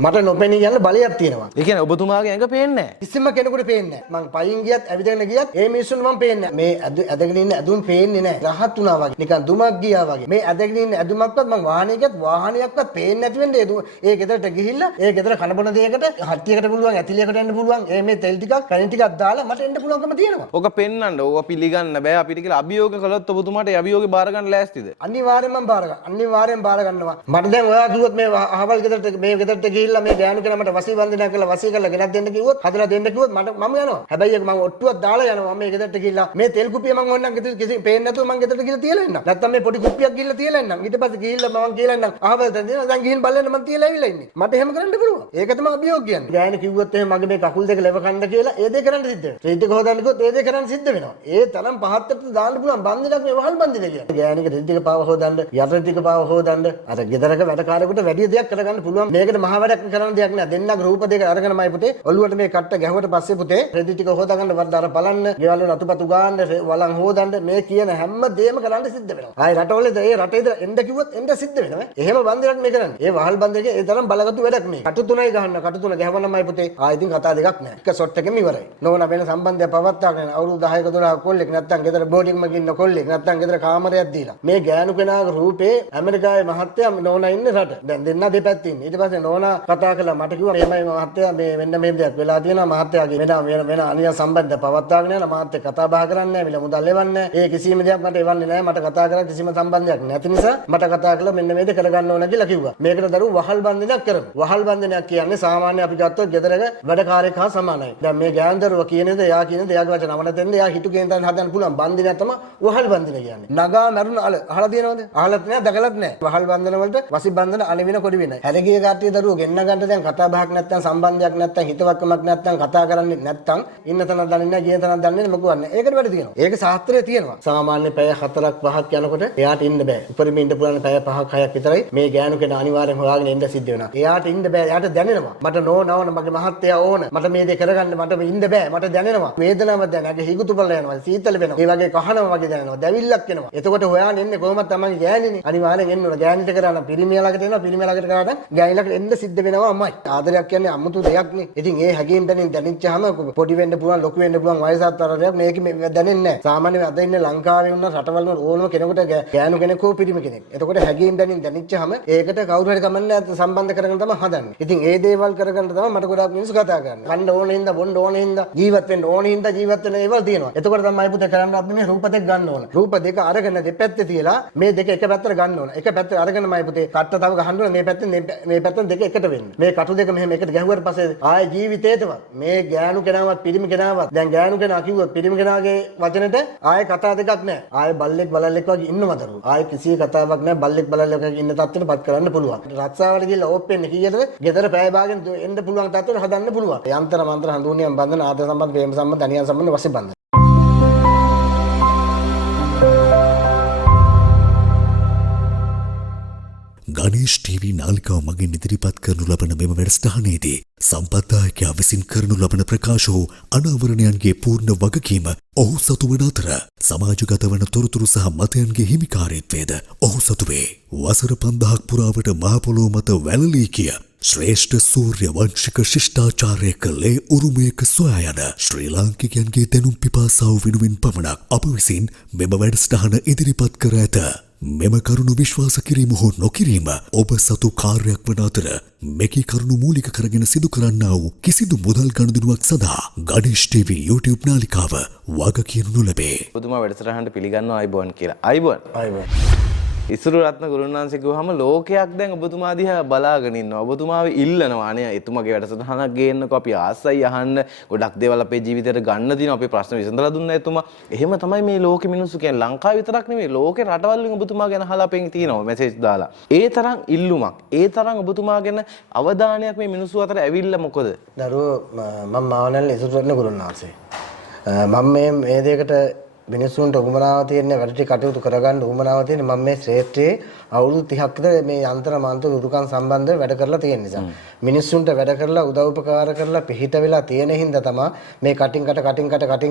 මට නොපෙනී යන බලයක් තියෙනවා. ඒ කියන්නේ ඔබතුමාගේ ඇඟ පේන්නේ නැහැ. කිසිම කෙනෙකුට පේන්නේ නැහැ. මං පයින් ගියත් ඇවිදගෙන ගියත් ඒ මිනිස්සුන්ට මම පේන්නේ නැහැ. මේ ඇදගෙන ඉන්න ඇදුම් පේන්නේ නැහැ. රහත් වුණා වගේ. නිකන් දුමක් ගියා වගේ. මේ ඇදගෙන ඉන්න ඇදුමක්වත් මං වාහනයකත් වාහනයක්වත් පේන්නේ නැති වෙන්නේ ඒ ගෙදරට ගිහිල්ලා ඒ ගෙදර කනබන දෙයකට හට්ටියකට පුළුවන් ඇතිලියකට එන්න පුළුවන්. මේ තෙල් ටිකක් කලින් ටිකක් දාලා මට එන්න පුළුවන්කම තියෙනවා. ඔක පෙන්වන්න. ඕක පිළිගන්න බෑ අපිට කියලා අභියෝග කළොත් ඔබතුමාට ඒ අභියෝගේ බාර ගන්න ලෑස්තිද? අනිවාර්යෙන්ම මම බාර ගන්න. අනිවාර්යෙන් බාර ගන්නවා. මට දැන් ඔයා කිව්වොත් මේ අහවල් ගෙදරට මේ ගෙදරට ගිහිල්ලා මේ ගෑනු කෙනා මට වසී වන්දනය කරලා වසී කරලා ගෙනත් දෙන්න කිව්වොත් හදලා දෙන්න කිව්වොත් මම යනවා. හැබැයි ඒක මම ඔට්ටුවක් දාලා යනවා. මම මේ ගෙදරට ගිහිල්ලා මේ තෙල් කුපිය මම ඕනනම් ගෙදර කිසි පේන්නේ නැතුව මම ගෙදරට ගිහිල්ලා තියලා එන්නම්. නැත්තම් මේ පොඩි කුප්පියක් ගිහිල්ලා තියලා එන්නම්. ඊට පස්සේ ගිහිල්ලා මම කියලා එන්නම්. අහවල් දැන් ගිහින් බලන්න මම තියලා ඇවිල්ලා ඉන්නේ. මට එහෙම කරන්න පුළුවන්. ඒක තමයි අභියෝග කියන්නේ. ගෑනු කිව්වොත් එහෙම මගේ මේ කකුල් දෙක ලෙව කන්න කියලා ඒ දෙක කරන්න සිද්ධ වෙනවා. ට්‍රීට් එක හොදන්න කිව්වොත් ඒ දෙක කරන්න සිද්ධ වෙනවා. ඒ තරම් පහත්තට දාන්න පුළුවන් බන්දිනක් මේ වහල් බන්දින කියන්නේ. ගෑනික ට්‍රීට් එක පාව හොදන්න, යට ටික පාව හොදන්න. අර ගෙදරක වැඩකාරයෙකුට වැඩි දෙයක් කරගන්න පුළුවන්. මේකට මහ වැඩක් කරන්න දෙයක් නෑ. දෙන්නගේ රූප දෙක අරගෙනමයි පුතේ. ඔළුවට මේ කට්ට ගැහුවට පස්සේ පුතේ ට්‍රීට් ටික හොදාගන්න වර්ධ අර බලන්න, ගෙවල් වල අතුපතු ගාන්න, වලන් හොදන්න මේ කියන හැම දෙයක්ම කරන්න සිද්ධ වෙනවා. ආයි රටවල ඒ රටේද එන්න කිව්වොත් එන්න සිද්ධ වෙනවා. එහෙම බන්දිනක් මේ කරන්නේ. ඒ වහල් බන්දිනකේ ඒ තරම් බලගත්තු වැඩක් නේ. කටු තුනයි ගහන්න. කටු තුන ගැහවන්නමයි පුතේ. ආයි ඉතින් කතා දෙකක් නෑ. එක ෂොට් එකෙම ඉවරයි. නෝනා වෙන සම්බන්ධයක් පවත්වාගෙන අවුරුදු 10ක 12ක කොල්ලෙක් නැත්තම් ගෙදර බෝඩින්ග්ම ඉන්න කොල්ලෙක් නැත්තම් ගෙදර කාමරයක් දීලා මේ ගෑනු කෙනාගේ රූපේ ඇමරිකාවේ මහත්තයා නෝනා ඉන්නේ රට. දැන් දෙන්න දෙපැත්තේ ඉන්නේ. ඊට පස්සේ නෝනා කතා කළා මට කිව්වා මේමයි මහත්තයා මේ වෙන්න මේ දෙයක් වෙලා තියෙනවා මහත්තයාගේ වෙන අනිය සම්බන්ධ පවත්වාගෙන යන මහත්තයා කතා බහ කරන්නේ නැහැ මිල මුදල් ලෙවන්නේ ඒ කිසිම දෙයක් මට එවන්නේ නැහැ මට කතා කරලා කිසිම සම්බන්ධයක් නැති නිසා මට කතා කළා මෙන්න මේ දේ කරගන්න ඕන කියලා කිව්වා. මේකට දරුවෝ වහල් බන්ධනයක් කරමු. වහල් බන්ධනයක් කියන්නේ සාමාන්‍ය අපි ගත්තොත් ගෙදරක වැඩකාරයෙක් හා සමානයි. දැන් මේ ගෑනු දරුවා කියන දේ එයා කියන දේ එයාගේ වචන අවනතෙන්ද එයා හිතු කේන්දරන් හදන්න පුළුවන් බන්ධනයක් තමයි වහල් බන්ධන කියන්නේ. නගා මරුණ අල අහලා තියෙනවද? අහලත් නැහැ දැකලත් නැහැ. වහල් බන්ධන වලට වසි බන්ධන අලෙවින කොඩි වෙනයි. හැරගිය කට්ටිය දරුවෝ ගෙන්න ගන්න දැන් කතා බහක් නැත්තම් සම්බන්ධයක් නැත්තම් හිතවක්කමක් නැත්තම් කතා කරන්නේ නැත්තම් ඉන්න තැනක් දන්නේ නැහැ ගිය තැනක් දන්නේ නැහැ මොකවන්නේ. ඒකට වැඩි තියෙනවා. ඒක ශාස්ත්‍රයේ තියෙනවා. සාමාන්‍ය පැය 4ක් 5ක් යනකොට එයාට ඉන්න බෑ. උපරිම ඉන්න පුළුවන් පැය 5ක් 6ක් විතරයි මේ ගෑනු කෙනා අනිවාර්යෙන් හොයාගෙන එන්න සිද්ධ වෙනවා. එයාට ඉන්න බෑ. එයාට දැනෙනවා. මට නෝනවන මගේ මහත්තයා ඕන. මට මේ දේ කරගන්න මට ඉන්න බෑ. මට දැනෙනවා. වේදනාවක් දැනෙනවා. හිගුතුපල යනවා. සීතල වෙනවා. ඒ වගේ කහනවා වගේ දැනෙනවා. දැවිල්ලක් එනවා. එතකොට හොයාගෙන එන්නේ කොහොමද තමන්ගේ ගෑණිනේ. අනිවාර්යෙන් එන්න ඕන. ගෑණිට කරා නම් පිරිමියාලකට එනවා. පිරිමියාලකට කරා නම් ගෑණිලකට එන්න සිද්ධ වෙනවා අම්මයි. ආදරයක් කියන්නේ අමුතු දෙයක් නේ. ඉතින් ඒ හැගීම් දැනෙච්චාම පොඩි වෙන්න පුළුවන් ලොකු වෙන්න පුළුවන් වයසත් තරයක් මේක දැනෙන්නේ නැහැ. සාමාන්‍යයෙන් අද ඉන්නේ ලංකාවේ වුණ රටවල් වල ඕනම කෙනෙකුට ගෑනු කෙනෙක් හෝ පිරිමි කෙනෙක්. එතකොට හැගීම් දැනෙච්චාම ඒකට කවුරු හරි කමන්නේ සම්බන්ධ කරගෙන තමයි හදන්නේ. ඉතින් ඒ දේවල් කරගෙන තමයි මට ගොඩාක් මිනිස්සු කතා කරන්නේ. කන්න ඕනේ හින්දා බොන්න ඕනේ හින්දා ජීවත් වෙන්න ඕනේ හින්දා ජීවත් වෙන ඒවල් තියෙනවා. එතකොට තමයි පුතේ කරන්නවත් මේ රූප දෙක ගන්න ඕන. රූප දෙක අරගෙන දෙපැත්තේ තියලා මේ දෙක එක පැත්තට ගන්න ඕන. එක පැත්තට අරගෙනමයි පුතේ කට්ට තව ගහන්න ඕන මේ පැත්තෙන් මේ පැත්තෙන් දෙක එකට වෙන්න. මේ කටු දෙක මෙහෙම එකට ගැහුවට පස්සේ ආයේ ජීවිතේටවත් මේ ගෑනු කෙනාවත් පිරිමි කෙනාවත් දැන් ගෑනු කෙනා කිව්වොත් පිරිමි කෙනාගේ වචනෙට ආයේ කතා දෙකක් නැහැ. ආයේ බල්ලෙක් බලල්ලෙක් වගේ ඉන්නම දරුවෝ. ආයේ කිසි කතාවක් නැහැ. බල්ලෙක් බලල්ලෙක් වගේ ඉන්න තත්ත්වෙට පත් කරන්න පුළුවන්. රක්ෂාවට ගිහලා ඕප්පෙන්න කීයටද? ගෙදර පැය භාගෙන් එන්න පුළුවන් තත්ත්වෙට හදන්න පුළුවන්. යන්තර මන්ත්‍ර හඳුන්වන බන්ධන ආද සම්බන්ධ ප්‍රේම සම්බන්ධ අනියම් සම්බන්ධ වශයෙන් බන්ධන. ගණේෂ් ටීවී නාලිකාව මගින් ඉදිරිපත් කරනු ලබන මෙම වැඩසටහනේදී සම්පත්දායකයා විසින් කරනු ලබන ප්‍රකාශ වූ අනාවරණයන්ගේ පූර්ණ වගකීම ඔහු සතු වන අතර සමාජගත වන තොරතුරු සහ මතයන්ගේ හිමිකාරීත්වයද ඔහු සතු වේ. වසර 5000ක් පුරාවට මහ පොළොව මත වැළලී කිය ශ්‍රේෂ්ඨ සූර්ය වංශික ශිෂ්ටාචාරයක ලේ උරුමයක සොයා යන ශ්‍රී ලාංකිකයන්ගේ දැනුම් පිපාසාව වෙනුවෙන් පමණක් අප විසින් මෙම වැඩසටහන ඉදිරිපත් කර ඇත. මෙම කරුණු විශ්වාස කිරීම හෝ නොකිරීම ඔබ සතු කාර්යයක් වන අතර මෙකී කරුණු මූලික කරගෙන සිදු කරන්නා වූ කිසිදු මුදල් ගනුදෙනුවක් සඳහා ගණේෂ් ටීවී YouTube නාලිකාව වගකියනු නොලැබේ. ඔබතුමා වැඩසටහනට පිළිගන්නවා අයිබෝන් කියලා. අයිබෝන්. ඉසුරු රත්න ගුරුනාන්සේ කිව්වහම ලෝකයක් දැන් ඔබතුමා දිහා බලාගෙන ඉන්නවා. ඔබතුමාව ඉල්ලනවා අනේ එතුමාගේ වැඩසටහනක් ගේන්නකෝ අපි ආසයි අහන්න. ගොඩක් දේවල් අපේ ජීවිතේට ගන්න දිනවා. අපේ ප්‍රශ්න විසඳලා දුන්නා එතුමා. එහෙම තමයි මේ ලෝකෙ මිනිස්සු කියන්නේ. ලංකාව විතරක් නෙමෙයි ලෝකේ රටවල් වලින් ඔබතුමා ගැන අහලා අපෙන් තියෙනවා මැසේජ් දාලා. ඒ තරම් ඉල්ලුමක්. ඒ තරම් ඔබතුමා ගැන අවධානයක් මේ මිනිස්සු අතර ඇවිල්ලා මොකද? දරුවෝ මම මාවනල් ඉසුරු රත්න ගුරුනාන්සේ. මම මේ දෙයකට මිනිස්සුන්ට උමනාව තියෙන වැඩටි කටයුතු කරගන්න උමනාව තියෙන මම මේ ශ්‍රේෂ්ඨයේ අවුරුදු 30ක්ද මේ යන්ත්‍ර මන්ත්‍ර උරුකම් සම්බන්ධව වැඩ කරලා තියෙන නිසා මිනිස්සුන්ට වැඩ කරලා උදව් උපකාර කරලා පිහිට වෙලා තියෙන හින්දා තමයි මේ කටින්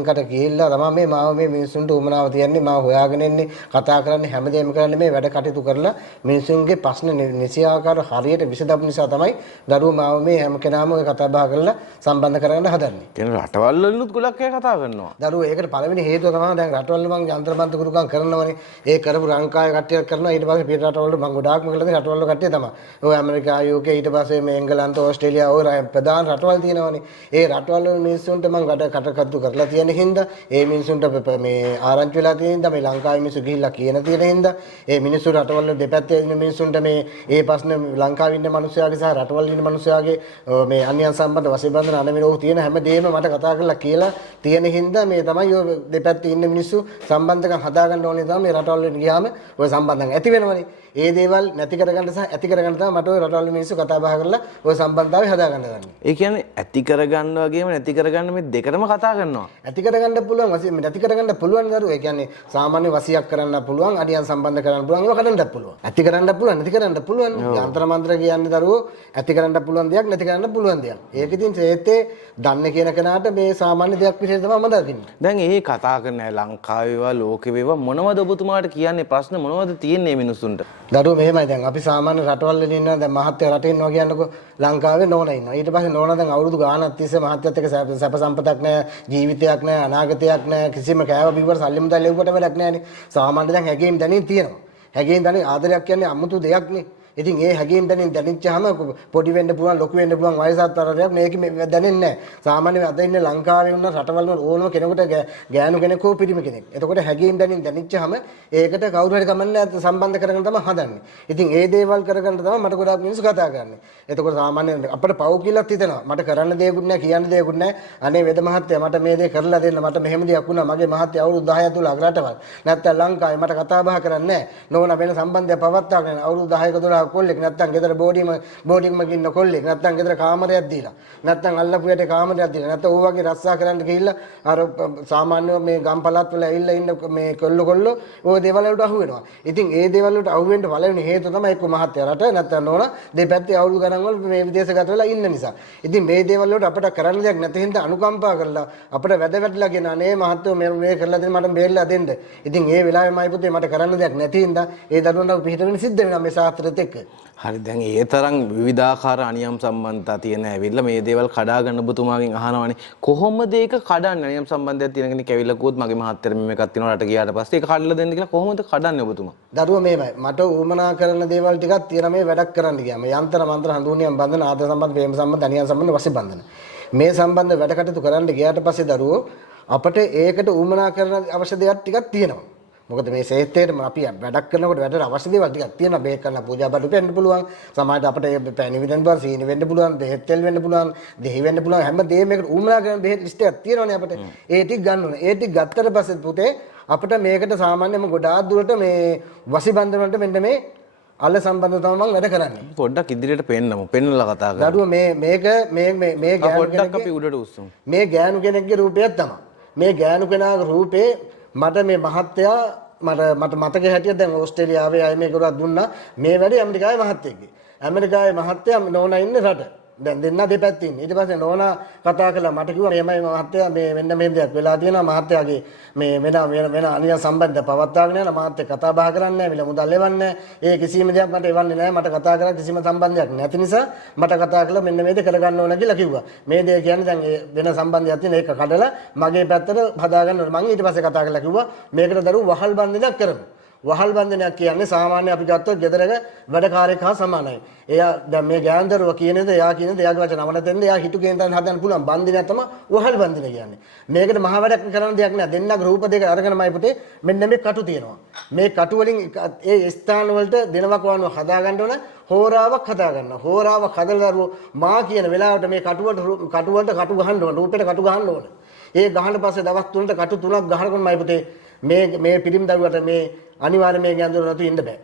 කට ගිහිල්ලා තමයි මේ මාව මේ මිනිස්සුන්ට උමනාව තියන්නේ මාව හොයාගෙන එන්නේ කතා කරන්නේ හැමදේම කරන්නේ මේ වැඩ කටයුතු කරලා මිනිස්සුන්ගේ ප්‍රශ්න නිසියාකාර හරියට විසඳපු නිසා තමයි දරුවෝ මාව මේ හැම කෙනාම ඔය කතා බහ කරලා සම්බන්ධ කරගන්න හදන්නේ. කියන රටවල් වලිනුත් ගොඩක් අය කතා කරනවා. දරුවෝ ඒකට පළවෙනි හේතුව තමයි දැන් රටවල මං යන්ත්‍ර මන්ත්‍ර ගුරුකම් කරනවනේ. ඒ කරපු ලංකාවේ කට්ටියක් කරනවා ඊට පස්සේ පිට රටවල මං ගොඩාක්ම කළා තියෙන රටවල කට්ටිය තමයි. ඔය ඇමරිකා UK ඊට පස්සේ මේ එංගලන්ත ඕස්ට්‍රේලියා ඔය ප්‍රධාන රටවල් තියෙනවනේ. ඒ රටවල මිනිස්සුන්ට මං කටකටු කරලා තියෙන හින්දා ඒ මිනිස්සුන්ට මේ ආරංචි වෙලා තියෙන හින්දා මේ ලංකාවේ මිනිස්සු ගිහිල්ලා කියන තියෙන හින්දා ඒ මිනිස්සු රටවල දෙපැත්තේ ඉන්න මිනිස්සුන්ට මේ ඒ ප්‍රශ්න ලංකාවේ ඉන්න මිනිස්සුයාගේ සහ රටවල ඉන්න මිනිස්සුයාගේ මේ අන්‍යයන් සම්බන්ධ වශයෙන් අනමිනෝ තියෙන හැමදේම මට කතා කරලා කියලා තියෙන හින්දා මේ තමයි ඔය දෙපැත්තේ ඉන්න මිනිස්සු සම්බන්ධකම් හදාගන්න ඕනේ තමයි මේ රටවල් වලට ගියාම ඔය සම්බන්ධකම් ඇති වෙනවනේ. ඒ දේවල් නැති කරගන්න සහ ඇති කරගන්න තමයි මට ඔය රටවල් මිනිස්සු කතා බහ කරලා ඔය සම්බන්ධතාවය හදාගන්න ගන්නේ. ඒ කියන්නේ ඇති කරගන්න වගේම නැති කරගන්න මේ දෙකටම කතා කරනවා. ඇති කරගන්න පුළුවන් වශයෙන් නැති කරගන්න පුළුවන් දරුවෝ. ඒ කියන්නේ සාමාන්‍ය වසියක් කරන්න පුළුවන්, අඩියන් සම්බන්ධ කරන්න පුළුවන්, ඒවා කඩන්නත් පුළුවන්. ඇති කරන්න පුළුවන්, නැති කරන්න පුළුවන්. යන්ත්‍ර මන්ත්‍ර කියන්නේ දරුවෝ ඇති කරන්න පුළුවන් දෙයක්, නැති කරන්න පුළුවන් දෙයක්. ඒක ඉතින් ඒත්තේ දන්නේ කියන කෙනාට මේ සාමාන්‍ය දෙයක් විදිහට තමයි මම දකින්නේ. දැන් ඒ කතා කරන ලංකාවේවා ලෝකේ වේවා මොනවද ඔබතුමාට කියන්නේ ප්‍රශ්න මොනවද තියෙන්නේ මිනිස්සුන්ට? දරුවෝ මෙහෙමයි දැන් අපි සාමාන්‍ය රටවල් වල ඉන්නවා දැන් මහත්ය රටේ ඉන්නවා කියන්නකෝ ලංකාවේ නෝනා ඉන්නවා. ඊට පස්සේ නෝනා දැන් අවුරුදු ගාණක් තිස්සේ මහත්යත් එක්ක සැප සම්පතක් නැහැ, ජීවිතයක් නැහැ, අනාගතයක් නැහැ, කිසිම කෑව බිව්වට සල්ලි මුදල් ලැබුවට වැඩක් නැහැනේ. සාමාන්‍ය දැන් හැගීම් දැනීම් තියෙනවා. හැගීම් දැනීම් ආදරයක් කියන්නේ අමුතු දෙයක් නේ. ඉතින් ඒ හැගීම් දැනින් දැනිච්චාම පොඩි වෙන්න පුළුවන් ලොකු වෙන්න පුළුවන් වයසත් තරයක් මේක දැනෙන්නේ නැහැ. සාමාන්‍යයෙන් අද ඉන්නේ ලංකාවේ වුණ රටවල් වල ඕනම කෙනෙකුට ගෑනු කෙනෙක් හෝ පිරිමි කෙනෙක්. එතකොට හැගීම් දැනින් දැනිච්චාම ඒකට කවුරු හරි කමන්නේ සම්බන්ධ කරගෙන තමයි හදන්නේ. ඉතින් ඒ දේවල් කරගන්න තමයි මට ගොඩාක් මිනිස්සු කතා කරන්නේ. එතකොට සාමාන්‍යයෙන් අපිට පව් කියලාත් හිතෙනවා. මට කරන්න දෙයක්වත් නැහැ කියන්න දෙයක්වත් නැහැ. අනේ වෙද මහත්තයා මට මේ දේ කරලා දෙන්න. මට මෙහෙම දෙයක් වුණා. මගේ මහත්තයා අවුරුදු 10 තුල අගරටවල්. නැත්තම් ලංකාවේ මට කතා බහ කරන්නේ නැහැ. නෝනා වෙන සම්බන්ධයක් පවත්වාගෙන අවුරුදු 10ක 12ක කොල්ලෙක් නැත්තම් ගෙදර බෝඩින්ම ඉන්න කොල්ලෙක් නැත්තම් ගෙදර කාමරයක් දීලා නැත්තම් අල්ලපු යට කාමරයක් දීලා නැත්තම් ඕ වගේ රස්සා කරන්න ගිහිල්ලා අර සාමාන්‍ය මේ ගම් පළාත් වල ඇවිල්ලා ඉන්න මේ කොල්ලෝ ওই දේවල් වලට අහු වෙනවා. ඉතින් ඒ දේවල් වලට අහු වෙන්න පළවෙනි හේතුව තමයි එක්ක මහත්ය රට නැත්තම් නෝනා දෙපැත්තේ අවුරුදු ගණන් වල මේ විදේශගත වෙලා ඉන්න නිසා. ඉතින් මේ දේවල් වලට අපිට කරන්න දෙයක් නැති හින්දා අනුකම්පා කරලා අපිට වැදගත්ලා කියන අනේ මහත්තයෝ මේ කරලා දෙන්න මට බේරලා දෙන්න. ඉතින් ඒ වෙලාවේ මයි පුතේ මට කරන්න දෙයක් නැති හින්දා ඒ දරුවන්ට පිට වෙන්න සිද්ධ වෙනවා මේ ශාස්ත්‍රෙත් එක්ක. හරි දැන් ඒ තරම් විවිධාකාර අනියම් සම්බන්ධතා තියෙන ඇවිල්ලා මේ දේවල් කඩා ගන්න ඔබතුමාගෙන් අහනවානේ කොහොමද ඒක කඩන්නේ අනියම් සම්බන්ධයක් තියෙන කෙනෙක් ඇවිල්ලා කිව්වොත් මගේ මහත්තයාට මේකක් තියෙනවා රට ගියාට පස්සේ ඒක කඩලා දෙන්න කියලා කොහොමද කඩන්නේ ඔබතුමා? දරුවෝ මේමයි මට උවමනා කරන දේවල් ටිකක් තියෙන මේ වැඩක් කරන්න ගියාම යන්ත්‍ර මන්ත්‍ර හඳුනියම් බන්ධන ආද සම්බන්ධ ප්‍රේම සම්බන්ධ අනියම් සම්බන්ධ වශයෙන් බන්ධන මේ සම්බන්ධ වැඩ කටයුතු කරන්න ගියාට පස්සේ දරුවෝ අපිට ඒකට උවමනා කරන අවශ්‍ය දේවල් ටිකක් තියෙනවා. මොකද මේ ශේත්‍රයේම අපි වැඩක් කරනකොට වැඩට අවශ්‍ය දේවල් ටිකක් තියෙනවා. බේක් කරන පූජා බඩු වෙන්න පුළුවන්. සමාජයට අපිට පැණි විදෙන්න පුළුවන්, සීනි වෙන්න පුළුවන්, බෙහෙත් තෙල් වෙන්න පුළුවන්, දෙහි වෙන්න පුළුවන්. හැම දෙයක්ම එකට උමනා කරන බෙහෙත් ලිස්ට් එකක් තියෙනවනේ අපිට. ඒ ටික ගන්න ඕනේ. ඒ ටික ගත්තට පස්සේ පුතේ අපිට මේකට සාමාන්‍යම ගොඩාක් දුරට මේ වසි බන්ධන වලට මෙන්න මේ අල්ල සම්බන්ධව තමයි මම වැඩ කරන්නේ. පොඩ්ඩක් ඉදිරියට පෙන්නමු. පෙන්නලා කතා කරමු. දරුවෝ මේක මේ පොඩ්ඩක් අපි උඩට උස්සමු. මේ ගෑනු කෙනෙක්ගේ රූපයක් තමයි. මේ ගෑනු කෙනාගේ රූපේ මට මේ මහත්තයා මට මතකයේ හැටියට දැන් ඕස්ට්‍රේලියාවේ අය මේ කරුවා දුන්නා මේ වැඩේ ඇමරිකාවේ මහත්තයෙක්ගේ. ඇමරිකාවේ මහත්තයා නෝනා ඉන්නේ රට. දැන් දෙන්න දෙපැත්තේ ඉන්නේ. ඊට පස්සේ නෝනා කතා කළා මට කිව්වා මේමයි මහත්තයා මේ මෙන්න මේ දෙයක් වෙලා තියෙනවා මහත්තයාගේ මේ වෙන අනිය සම්බන්ධ පවත්වාගෙන යන මහත්තයා කතා බහ කරන්නේ නැහැ මිල මුදල් එවන්නේ ඒ කිසිම දෙයක් මට එවන්නේ නැහැ මට කතා කරලා කිසිම සම්බන්ධයක් නැති නිසා මට කතා කළා මෙන්න මේ දේ කරගන්න ඕන කියලා කිව්වා. මේ දේ කියන්නේ දැන් වෙන සම්බන්ධයක් තියෙන ඒක කඩලා මගේ පැත්තට හදාගන්න ඕන. මම ඊට පස්සේ කතා කරලා කිව්වා මේකට දරුවෝ වහල් බන්ධනයක් කරමු. වහල් බන්ධනයක් කියන්නේ සාමාන්‍ය අපි ගත්තොත් ගෙදරක වැඩකාරයෙක් හා සමානයි. එයා දැන් මේ ගෑනදරුවා කියනද එයා කියනද එයාගේ වචන නවනතෙන්ද එයා හිතු කේන්දරන් හදන්න පුළුවන් බන්ධනයක් තමයි වහල් බන්ධන කියන්නේ. මේකට මහ වැඩක් කරන්න දෙයක් නෑ. දෙන්නගේ රූප දෙක අරගෙනමයි පුතේ මෙන්න මේ කටු තියෙනවා. මේ කටු වලින් ඒ ස්ථාන වලට දෙනවක් වවන්න හදා ගන්න ඕන හෝරාවක් හදා ගන්න. හෝරාවක් හදලා දරුවෝ මා කියන වෙලාවට මේ කටු වලට කටු ගහන්න ඕන. රූපෙට කටු ගහන්න ඕන. ඒ ගහන පස්සේ දවස් 3ට කටු 3ක් ගහනකොටමයි පුතේ මේ පිටිම් දරුවට මේ අනිවාර්යයෙන් මේ ගැඳුර නැතු ඉන්න බෑ.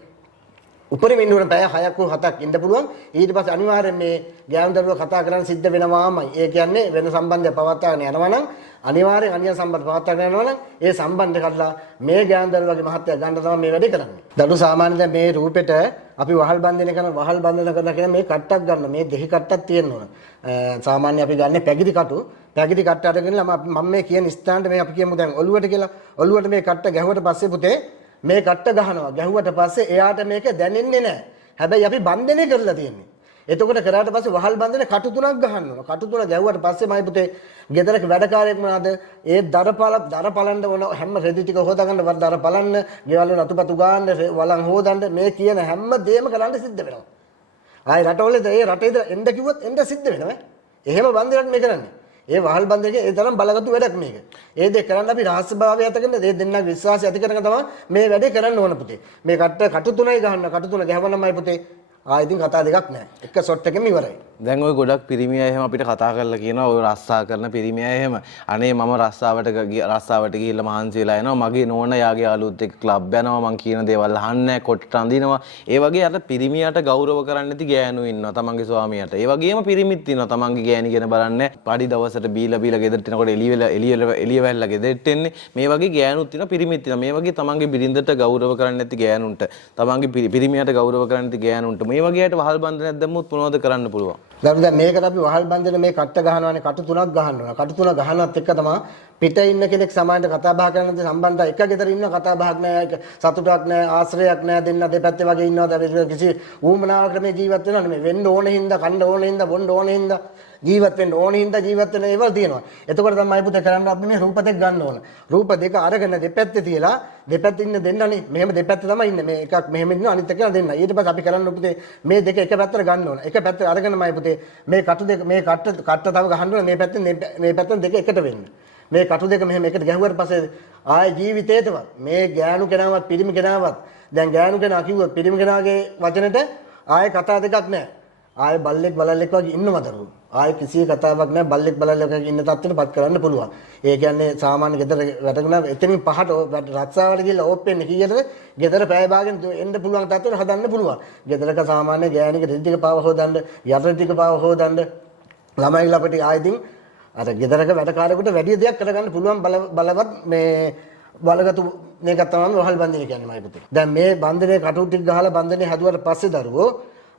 උපරිම ඉන්න ඕන පැය 6ක් හෝ 7ක් ඉන්න පුළුවන්. ඊට පස්සේ අනිවාර්යෙන් මේ ගෑනු දරුවෝ කතා කරන්න සිද්ධ වෙනවාමයි. ඒ කියන්නේ වෙන සම්බන්ධය පවත්වාගෙන යනවා නම් අනිවාර්යෙන් අනියම් සම්බන්ධ පවත්වාගෙන යනවා නම් ඒ සම්බන්ධය කඩලා මේ ගෑනු දරුවගේ මහත්ය ගන්න තමයි මේ වැඩේ කරන්නේ. දඩු සාමාන්‍යයෙන් දැන් මේ රූපෙට අපි වහල් බන්ධනය කරන වහල් බන්ධන කරන කියන මේ කට්ටක් ගන්න මේ දෙහි කට්ටක් තියෙන්න ඕන. සාමාන්‍ය අපි ගන්න පැගිදි කටු. පැගිදි කට්ට අරගෙන මම මේ කියන ස්ථානට මේ අපි කියමු දැන් ඔළුවට කියලා. ඔළුවට මේ කට්ට ගැහුවට පස්සේ පුතේ මේ කට්ට ගහනවා. ගැහුවට පස්සේ එයාට මේක දැනෙන්නේ නැහැ. හැබැයි අපි බන්ධනය කරලා තියෙන්නේ. එතකොට කරාට පස්සේ වහල් බන්ධනේ කටු තුනක් ගහන්න ඕන. කටු තුන ගැහුවට පස්සේ මයි පුතේ ගෙදරක වැඩකාරයෙක් මොනවාද? ඒ දර පලන්න ඕන හැම රෙදි ටික හොදාගන්න දර පලන්න, ගෙවල් වල අතුපතු ගන්න, වලන් හොදන්න මේ කියන හැම දෙයක්ම කරන්න සිද්ධ වෙනවා. ආයි රටවල ඒ රටේද එන්න කිව්වොත් එන්න සිද්ධ වෙනවා. එහෙම බන්ධනයක් මේ කරන්නේ. ඒ වහල් බන්ධනයේ ඒ තරම් බලගත්තු වැඩක් මේක. ඒ දෙක කරන්න අපි රහස්‍යභාවය ඇතිකරන ඒ දෙන්නගේ විශ්වාසය ඇති කරගෙන තමයි මේ වැඩේ කරන්න ඕන පුතේ. මේ කටු තුනයි ගහන්න. කටු තුන ගැහවනමයි පුතේ ආයෙත් කතා දෙකක් නැහැ. එක ෂොට් එකෙම ඉවරයි. දැන් ওই ගොඩක් පිරිමි අය එහෙම අපිට කතා කරලා කියනවා ඔය රස්සා කරන පිරිමි අය එහෙම අනේ මම රස්සාවට ගිහිල්ලා මහන්සි වෙලා එනවා මගේ නෝනා යාගේ යාළුවොත් එක්ක ක්ලබ් යනවා මං කියන දේවල් අහන්නේ කොට්ට අඳිනවා. ඒ වගේ අර පිරිමියට ගෞරව කරන්න නැති ගෑනු ඉන්නවා තමන්ගේ ස්වාමියාට. ඒ වගේම පිරිමිත් ඉන්නවා තමන්ගේ ගෑණි ගැන බලන්නේ. පඩි දවසට බීලා ගෙදරට එනකොට එළිය වැල්ලා ගෙදරට එන්නේ. මේ වගේ ගෑනුත් ඉන්නවා පිරිමිත් ඉන්නවා. මේ වගේ තමන්ගේ බිරිඳට ගෞරව කරන්න නැති ගෑනුන්ට තමන්ගේ පිරිමියට ගෞරව කරන්න නැති ගෑනුන්ට මේ වගේ අයට වහල් බන්ධනයක් දැම්මොත් මොනවද කරන්න පුළුවන්? දැන් මේකට අපි වහල් බන්ධන මේ කට්ට ගහනවානේ කටු තුනක් ගහන්න ඕන. කටු තුන ගහනත් එක්ක තමයි පිට ඉන්න කෙනෙක් සමාජයට කතා බහ කරන සම්බන්ධය එක ගෙදර ඉන්න කතා බහක් නැහැ, සතුටක් නැහැ, ආශ්‍රයයක් නැහැ, දෙන්න දෙපැත්තේ වගේ ඉන්නවා. කිසි ඌමනාවකට මේ ජීවත් වෙනවා නෙමෙයි. වෙන්න ඕනේ හින්දා, කන්න ඕනේ හින්දා, බොන්න ඕනේ හින්දා ජීවත් වෙන්න ඕනේ හින්දා ජීවත් වෙන ඒවල් තියෙනවා. එතකොට තමයි පුතේ කරන්න අපි මේ රූප දෙක ගන්න ඕන. රූප දෙක අරගෙන දෙපැත්තේ තියලා දෙපැත්තේ ඉන්න දෙන්නනේ. මෙහෙම දෙපැත්තේ තමයි ඉන්නේ. මේ එකක් මෙහෙම ඉන්නවා අනිත් එක දෙන්න. ඊට පස්සේ අපි කරන්න පුතේ මේ දෙක එක පැත්තට ගන්න ඕන. එක පැත්තට අරගෙනමයි පුතේ මේ කටු දෙක මේ කට්ට තව ගහන්න ඕන. මේ පැත්තෙන් දෙක එකට වෙන්න. මේ කටු දෙක මෙහෙම එකට ගැහුවට පස්සේ ආයේ ජීවිතේටවත් මේ ගෑනු කෙනාවත් පිරිමි කෙනාවත් දැන් ගෑනු කෙනා කිව්වොත් පිරිමි කෙනාගේ වචනෙට ආයේ කතා දෙකක් නැහැ. ආයේ බල්ලෙක් බලල්ලෙක් වගේ ඉන්නව දරුවෝ. ආයේ කිසි කතාවක් නැහැ. බල්ලෙක් බලල්ලෙක් වගේ ඉන්න තත්ත්වෙටපත් කරන්න පුළුවන්. ඒ කියන්නේ සාමාන්‍ය ගෙදර වැටුණා එතනින් පහට රක්ෂාවට ගිහලා ඕප්පෙන්නේ කීයටද? ගෙදර පැය භාගෙන් එන්න පුළුවන් තත්ත්වෙට හදන්න පුළුවන්. ගෙදරක සාමාන්‍ය ගෑණික රෙදි ටික පාව හොදන්න, යට ටික පාව හොදන්න ළමයි ළපටි ආයෙදින් අර ගෙදරක වැඩකාරයෙකුට වැඩි දෙයක් කරගන්න පුළුවන් බලවත් මේ බලගතු මේක තමයි වහල් බන්ධනය කියන්නේ මයි පුතේ. දැන් මේ බන්ධනේ කටු ටික ගහලා බන්ධනේ හදුවට පස්සේ දරුවෝ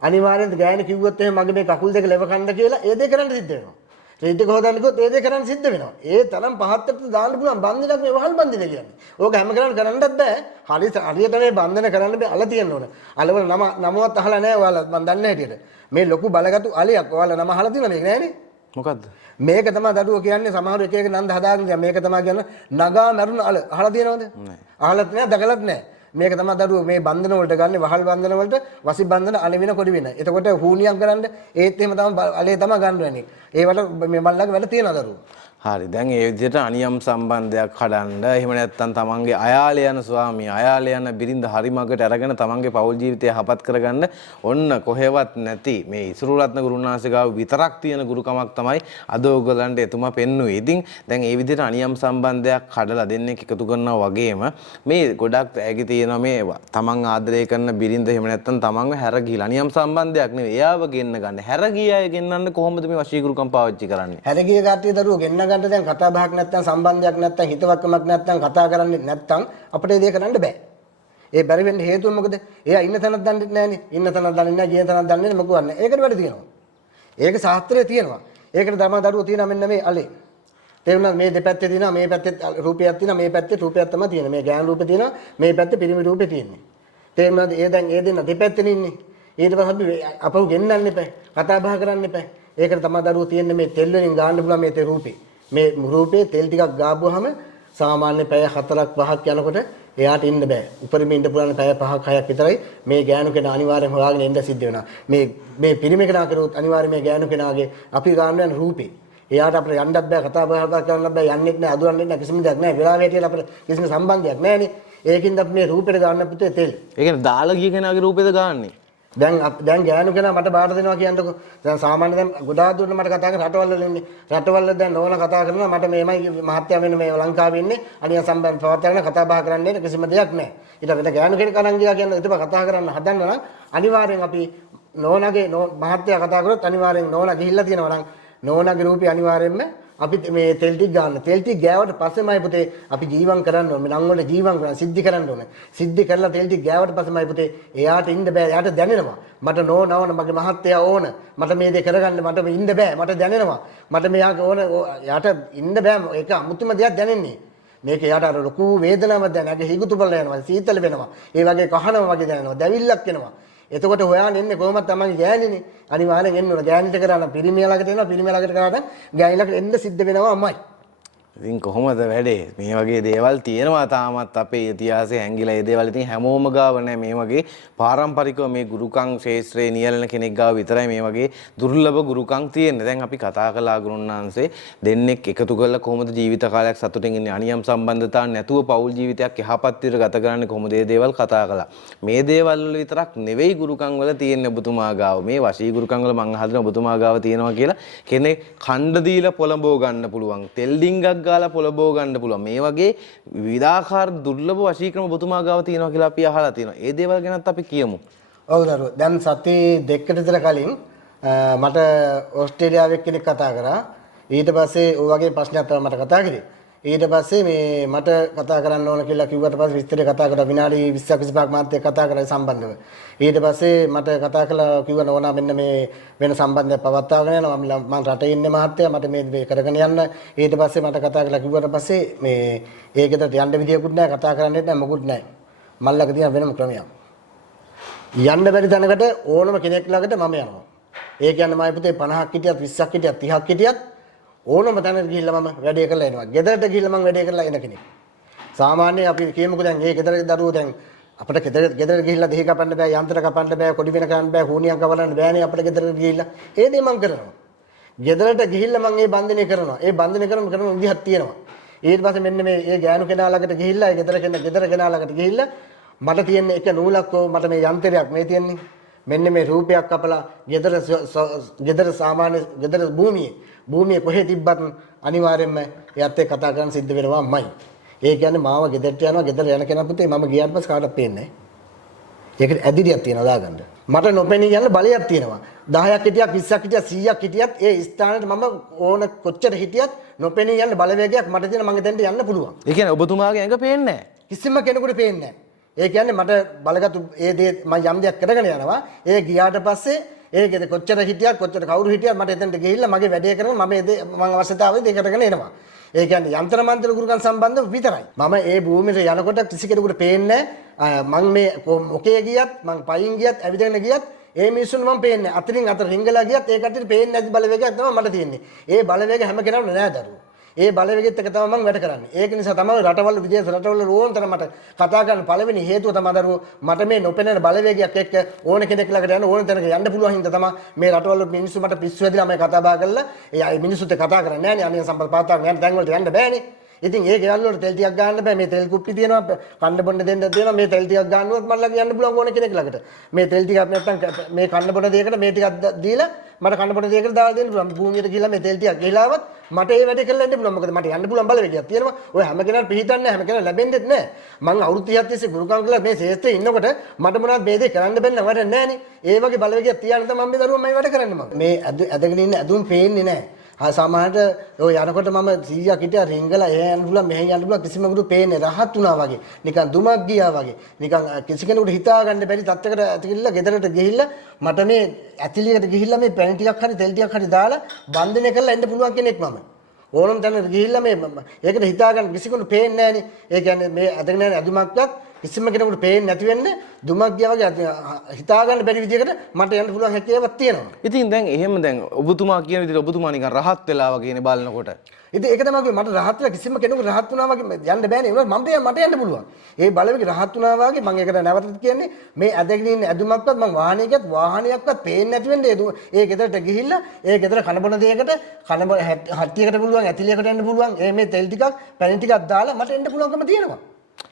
අනිවාර්යෙන් ගෑණි කිව්වොත් එහෙම මගේ මේ කකුල් දෙක ලෙව කන්න කියලා ඒ දේ කරන්න සිද්ධ වෙනවා. රෙදි ටික හොදන්න කිව්වොත් ඒ දේ කරන්න සිද්ධ වෙනවා. ඒ තරම් පහත්තට දාන්න පුළුවන් බන්ධනයක් මේ වහල් බන්ධනය කියන්නේ. ඕක හැම කෙනාට කරන්නත් බෑ. හරියට මේ බන්ධන කරන්න බෑ අල තියෙන්න ඕන. අලවල නමවත් අහලා නැහැ ඔයාලා මන් දන්නේ හැටියට. මේ ලොකු බලගතු අලියක් ඔයාලා නම අහලා තියෙනවද මේක නෑනේ? මොකද්ද? මේක තමයි දඩුව කියන්නේ සමහර එක එක නන්ද හදාගෙන මේක තමයි කියන නගා මරුණ අල අහලා තියෙනවද? අහලත් නෑ දකලත් නෑ. මේක තමයි දඩුව මේ බන්ධන වලට ගන්න වහල් බන්ධන වලට වසි බන්ධන අලෙවින කොඩි වෙන. එතකොට හූනියක් කරන්න ඒත් එහෙම තමයි අලේ තමයි ගන්න වෙන්නේ. ඒවට මේ මල්ලගේ වැඩ තියෙනවා දරුවෝ. හරි දැන් ඒ විදිහට අනියම් සම්බන්ධයක් හදන්න එහෙම නැත්නම් තමන්ගේ අයාලේ යන ස්වාමියා අයාලේ යන බිරිඳ හරි මගට අරගෙන තමන්ගේ පෞල් ජීවිතය යහපත් කරගන්න ඔන්න කොහෙවත් නැති මේ ඉසුරුරත්න ගුරුනාංශ ගාව විතරක් තියෙන ගුරුකමක් තමයි අද ඔයගලන්ට එතුමා පෙන්වුවේ. ඉතින් දැන් ඒ විදිහට අනියම් සම්බන්ධයක් හදලා දෙන්නෙක් එකතු කරනවා වගේම මේ ගොඩක් ඇගි තියෙනවා මේ තමන් ආදරය කරන බිරිඳ එහෙම නැත්නම් තමන්ව හැර ගිහලා අනියම් සම්බන්ධයක් නෙවෙයි එයාව ගෙන්න ගන්න. හැර ගිය අය ගෙන්නන්න කොහොමද මේ වශී ගුරුකම් පාවිච්චි කරන්නේ? හැර ගිය කට්ටිය දරුවෝ ගෙන්න ගන්න දැන් කතා බහක් නැත්නම් සම්බන්ධයක් නැත්නම් හිතවත්කමක් නැත්නම් කතා කරන්නේ නැත්නම් අපිට ඒ දේ කරන්න බෑ. ඒ බැරි වෙන්න හේතුව මොකද? එයා ඉන්න තැනක් දන්නේ නැහනේ. ඉන්න තැනක් දන්නේ නැහැ, ගිය තැනක් දන්නේ නැහැ මොකවත් නැහැ. ඒකට වැඩ තියෙනවා. ඒක ශාස්ත්‍රයේ තියෙනවා. ඒකට ධර්ම දරුවෝ තියෙනවා මෙන්න මේ අලේ. තේරුණාද? මේ දෙපැත්තේ තියෙනවා මේ පැත්තේ රූපයක් තියෙනවා මේ පැත්තේ රූපයක් තමයි තියෙන්නේ. මේ ගෑනු රූපේ තියෙනවා මේ පැත්තේ පිරිමි රූපේ තියෙන්නේ. තේරුණාද? ඒ දැන් ඒ දෙන්න දෙපැත්තේ ඉන්නේ. ඊට පස්සේ අපි අපව ගෙන්නන්න එපා. කතා බහ කරන්න එපා. ඒකට තමයි දරුවෝ තියෙන්නේ මේ තෙල් වලින් ගන්න පුළුවන් මේ රූපේ. මේ රූපේ තෙල් ටිකක් ගාපුවාම සාමාන්‍ය පැය 4ක් 5ක් යනකොට එයාට ඉන්න බෑ. උපරිම ඉන්න පුළුවන් පැය 5ක් 6ක් විතරයි. මේ ගෑනු කෙනා අනිවාර්යෙන් හොයාගෙන ඉන්න සිද්ධ වෙනවා. මේ පිරිමි කෙනා කරුවොත් අනිවාර්යෙන් මේ ගෑනු කෙනාගේ අපි ගන්න යන රූපේ. එයාට අපිට යන්නත් බෑ, කතා බහ කරන්නත් බෑ, යන්නෙත් නෑ, අඳුරන්නෙත් නෑ, කිසිම දෙයක් නෑ. වෙලාව හැටියට අපිට කිසිම සම්බන්ධයක් නෑනේ. ඒකින්ද අපි මේ රූපෙට ගන්න පුතේ තෙල්. ඒ කියන්නේ දාලා ගිය කෙනාගේ රූපෙද ගන්නෙ? දැන් ගෑනු කෙනා මට බාර දෙනවා කියන්නකො. දැන් සාමාන්‍ය දැන් ගොඩාක් දුරට මට කතා කරන රටවල් වල ඉන්නේ. රටවල් වල දැන් නෝන කතා කරනවා මට මේමයි මහත්ය වෙන මේ ලංකාවේ ඉන්නේ. අනියම් සම්බන්ධ පවත්වාගෙන කතා බහ කරන්නේ කිසිම දෙයක් නැහැ. ඊට වෙන ගෑනු කෙනෙක් අරන් ගියා කියන්නේ ඊට කතා කරන්න හදන්න නම් අනිවාර්යෙන් අපි නෝනගේ මහත්ය කතා කරොත් අනිවාර්යෙන් නෝන ගිහිල්ලා තියෙනවා නම් නෝනගේ රූපේ අනිවාර්යෙන්ම අපි මේ තෙල් ටික ගන්න. තෙල් ටික ගෑවට පස්සේමයි පුතේ අපි ජීවම් කරන්න ඕනේ. නම් වල ජීවම් කරන්න සිද්ධි කරන්න ඕනේ. සිද්ධි කරලා තෙල් ටික ගෑවට පස්සේමයි පුතේ එයාට ඉන්න බෑ. එයාට දැනෙනවා. මට නෝනවන මගේ මහත්තයා ඕන. මට මේ දේ කරගන්න මට ඉන්න බෑ. මට දැනෙනවා. මට මෙයාගේ ඕන එයාට ඉන්න බෑ. ඒක අමුතුම දෙයක් දැනෙන්නේ. මේක එයාට අර ලොකු වේදනාවක් දැනෙනවා. හිගුතුපල යනවා. සීතල වෙනවා. ඒ වගේ කහනවා වගේ දැනෙනවා. දැවිල්ලක් එනවා. එතකොට හොයාගෙන එන්නේ කොහොමද තමන්ගේ ගෑණිනේ අනිවාර්යෙන් එන්න ඕන ගෑණිට කරා පිරිමියා ළඟට එනවා පිරිමියා ළඟට කරාට ගෑණි ළඟට එන්න සිද්ධ වෙනවා අම්මයි. ඉතින් කොහොමද වැඩේ මේ වගේ දේවල් තියෙනවා තාමත් අපේ ඉතිහාසයේ හැංගිලා ඒ දේවල් ඉතින් හැමෝම ගාව නැහැ මේ වගේ පාරම්පරිකව මේ ගුරුකම් ශාස්ත්‍රයේ නියැලෙන කෙනෙක් ගාව විතරයි මේ වගේ දුර්ලභ ගුරුකම් තියෙන්නේ. දැන් අපි කතා කළා ගුරුන්නාන්සේ දෙන්නෙක් එකතු කරලා කොහොමද ජීවිත කාලයක් සතුටින් ඉන්නේ අනියම් සම්බන්ධතාවක් නැතුව පෞල් ජීවිතයක් යහපත් විදිහට ගත කරන්නේ කොහොමද මේ දේවල් කතා කළා. මේ දේවල් වල විතරක් නෙවෙයි ගුරුකම් වල තියෙන්නේ ඔබතුමා ගාව. මේ වශී ගුරුකම් වල මං අහගෙන ඔබතුමා ගාව තියෙනවා කියලා කෙනෙක් ඛණ්ඩ දීලා පොළඹව ගන්න පුළුවන්. තෙල් ඩිංගක් ගාලා පොළඹව ගන්න පුළුවන්. මේ වගේ විවිධාකාර දුර්ලභ වශීකරණ ඔබතුමා ගාව තියෙනවා කියලා අපි අහලා තියෙනවා. ඒ දේවල් ගැනත් අපි කියමු. ඔව් දරුවෝ. දැන් සති දෙකකට විතර කලින් මට ඕස්ට්‍රේලියාවේ කෙනෙක් කතා කරා. ඊට පස්සේ ඔය වගේ ප්‍රශ්නයක් තමයි මට කතා කරේ. ඊට පස්සේ මේ මට කතා කරන්න ඕන කියලා කිව්වට පස්සේ විස්තරය කතා කරලා විනාඩි 20ක් 25ක් මාත් එක්ක කතා කරලා සම්බන්ධව. ඊට පස්සේ මට කතා කළා කිව්වා නෝනා මෙන්න මේ වෙන සම්බන්ධයක් පවත්වාගෙන යනවා මම රටේ ඉන්නේ මහත්තයා මට මේ කරගෙන යන්න. ඊට පස්සේ මට කතා කරලා කිව්වට පස්සේ මේ ඒ ගෙදරට යන්න විදියකුත් නැහැ කතා කරන්නෙත් නැහැ මොකුත් නැහැ. මල්ලක තියෙන වෙනම ක්‍රමයක්. යන්න බැරි තැනකට ඕනම කෙනෙක් ළඟට මම යනවා. ඒ කියන්නේ මම පුතේ 50ක් හිටියත් 20ක් හිටියත් 30ක් හිටියත් ඕනම තැනකට ගිහිල්ලා මම වැඩේ කරලා එනවා. ගෙදරට ගිහිල්ලා මම වැඩේ කරලා එන කෙනෙක්. සාමාන්‍යයෙන් අපි කියමුකෝ දැන් මේ ගෙදර දරුවෝ දැන් අපිට ගෙදර ගිහිල්ලා දෙහි කපන්න බෑ, යන්ත්‍ර කපන්න බෑ, කොඩි වෙන කරන්න බෑ, හුනියම් කවන්න බෑනේ අපිට ගෙදරට ගිහිල්ලා. ඒ දේ මම කරනවා. ගෙදරට ගිහිල්ලා මම මේ බන්ධනය කරනවා. ඒ බන්ධනය කරන විදිහක් තියෙනවා. ඊට පස්සේ මෙන්න මේ ගෑනු කෙනා ළඟට ගිහිල්ලා ඒ ගෙදර කෙනා ළඟට ගිහිල්ලා මට තියෙන එක නූලක් මට මේ යන්ත්‍රයක් මේ තියෙන්නේ. මෙන්න මේ රූපයක් කපලා ගෙදර සාමාන්‍ය ගෙදර භූමියේ කොහෙ තිබ්බත් අනිවාර්යයෙන්ම එයත් එක්ක කතා කරන්න සිද්ධ වෙනවාමයි. ඒ කියන්නේ මාව ගෙදරට යනවා ගෙදර යන කෙනා පුතේ මම ගියාට පස්සේ කාටවත් පේන්නේ නැහැ. ඒකට ඇදිරියක් තියෙනවා දාගන්න. මට නොපෙනී යන බලයක් තියෙනවා. 10ක් හිටියක් 20ක් හිටියක් 100ක් හිටියත් ඒ ස්ථානෙට මම ඕන කොච්චර හිටියත් නොපෙනී යන බලවේගයක් මට තියෙන මම එතනට යන්න පුළුවන්. ඒ කියන්නේ ඔබතුමාගේ ඇඟ පේන්නේ නැහැ. කිසිම කෙනෙකුට පේන්නේ නැහැ. ඒ කියන්නේ මට බලගත්තු ඒ දේ මම යම් දෙයක් කරගෙන යනවා. ඒ ගියාට පස්සේ ඒකෙද කොච්චර හිටියත් කොච්චර කවුරු හිටියත් මට එතනට ගිහිල්ලා මගේ වැඩේ කරගෙන මම අවශ්‍යතාවය කරගෙන එනවා. ඒ කියන්නේ යන්ත්‍ර මන්ත්‍ර ගුරුකම් සම්බන්ධව විතරයි. මම ඒ භූමියට යනකොට කිසි කෙනෙකුට පේන්නේ නැහැ. මම මේ මොකේ ගියත් මම පයින් ගියත් ඇවිදගෙන ගියත් ඒ මිනිස්සුන් මම පේන්නේ. අතරින් අතර රිංගලා ගියත් ඒ කට්ටියට පේන්නේ නැති බලවේගයක් තමයි මට තියෙන්නේ. ඒ බලවේග හැම කෙනාම නෑ දරුවෝ. ඒ බලවේගෙත් එක තමයි මම වැඩ කරන්නේ. ඒක නිසා තමයි රටවල් විදේශ රටවල් ඕනතර මට කතා කරන්න පළවෙනි හේතුව තමයි දරුවෝ මට මේ නොපෙනෙන බලවේගයක් එක්ක ඕන කෙනෙක් ළඟට යන්න ඕන තැනක යන්න පුළුවන් හින්දා තමයි මේ රටවල් මිනිස්සු මට පිස්සු හැදිලා මම කතා බහ කරලා ඒ මිනිස්සුත් කතා කරන්නේ නැහැ නේ අනියම් සම්පත් පාතාගෙන යන්න තැන් වලට යන්න බෑනේ. ඉතින් ඒ ගෙවල් වල තෙල් ටිකක් ගන්න බෑ මේ තෙල් කුප්පි තියෙනවා කන්න බොන්න දෙන්න තියෙනවා මේ තෙල් ටිකක් ගන්නවත් මම ළඟ යන්න පුළුවන් ඕන කෙනෙක් ළඟට. මේ තෙල් ටිකක් නැත්තම් මේ කන්න බොන්න දෙයකට මේ ටිකක් දීලා මට කන්න බොන්න දෙයකට දාලා දෙන්න පුළුවන්. භූමියට ගිහලා මේ තෙල් ටිකක් ගිහලාවත් මට ඒ වැඩේ කරලා ඉන්න පුළුවන්. මොකද මට යන්න පුළුවන් බලවේගයක් තියෙනවා. ඔය හැම කෙනාට පිළිහිටන්නේ නැහැ. හැම කෙනා ලැබෙන්නෙත් නැහැ. මම අවුරුදු 30ක් තිස්සේ ගුරුකම් කළා මේ ශේෂ්ත්‍රයේ ඉන්නකොට මට මොනවද මේ දේ කරන්න බැන්න වැඩ නැහැ නේ. ඒ වගේ බලවේගයක් තියාගෙන තමයි මම මේ දරුවා මේ වැඩ කරන්නේ මම. මේ ඇදගෙන ඉන්න ඇදුම් පේන්නේ නැහැ. සමහරට ඔය යනකොට මම 100ක් හිටියා රිංගලා එහෙ යන්න පුළුවන් මෙහෙ යන්න පුළුවන් කිසිම කෙනෙකුට පේන්නේ රහත් වුණා වගේ නිකන් දුමක් ගියා වගේ නිකන් කිසි කෙනෙකුට හිතා ගන්න බැරි තත්යකට ඇතිගිල්ල ගෙදරට ගිහිල්ලා මට මේ ඇතිලියට ගිහිල්ලා මේ පැණි ටිකක් හරි තෙල් ටිකක් හරි දාලා බන්ධනය කරලා එන්න පුළුවන් කෙනෙක් මම ඕනම තැනකට ගිහිල්ලා මේ ඒකට හිතා ගන්න කිසි කෙනෙකුට පේන්නේ නැහනේ ඒ කියන්නේ මේ අදගෙන යන අදුමක්වත් කිසිම කෙනෙකුට පේන්නේ නැති වෙන්න දුමක් ගියා වගේ හිතා ගන්න බැරි විදිහකට මට යන්න පුළුවන් හැකියාවක් තියෙනවා. ඉතින් දැන් එහෙම දැන් ඔබතුමා කියන විදිහට ඔබතුමා නිකන් රහත් වෙලා වගේනේ බලනකොට. ඉතින් ඒක තමයි මට රහත් වෙලා කිසිම කෙනෙකුට රහත් වුණා වගේ යන්න බෑනේ. ඒක මට යන්න පුළුවන්. ඒ බලවේග රහත් වුණා වගේ මම ඒකට නැවතත් කියන්නේ මේ ඇදගෙන ඉන්න ඇදුමක්වත් මම වාහනයක්වත් පේන්නේ නැති වෙන්නේ ඒ ගෙදරට ගිහිල්ලා ඒ ගෙදර කනබොන දෙයකට හට්ටියකට පුළුවන් ඇතිලියකට යන්න පුළුවන්. මේ තෙල් ටිකක් පැණි ටිකක් දාලා මට එන්න පුළුවන්කම තියෙනවා.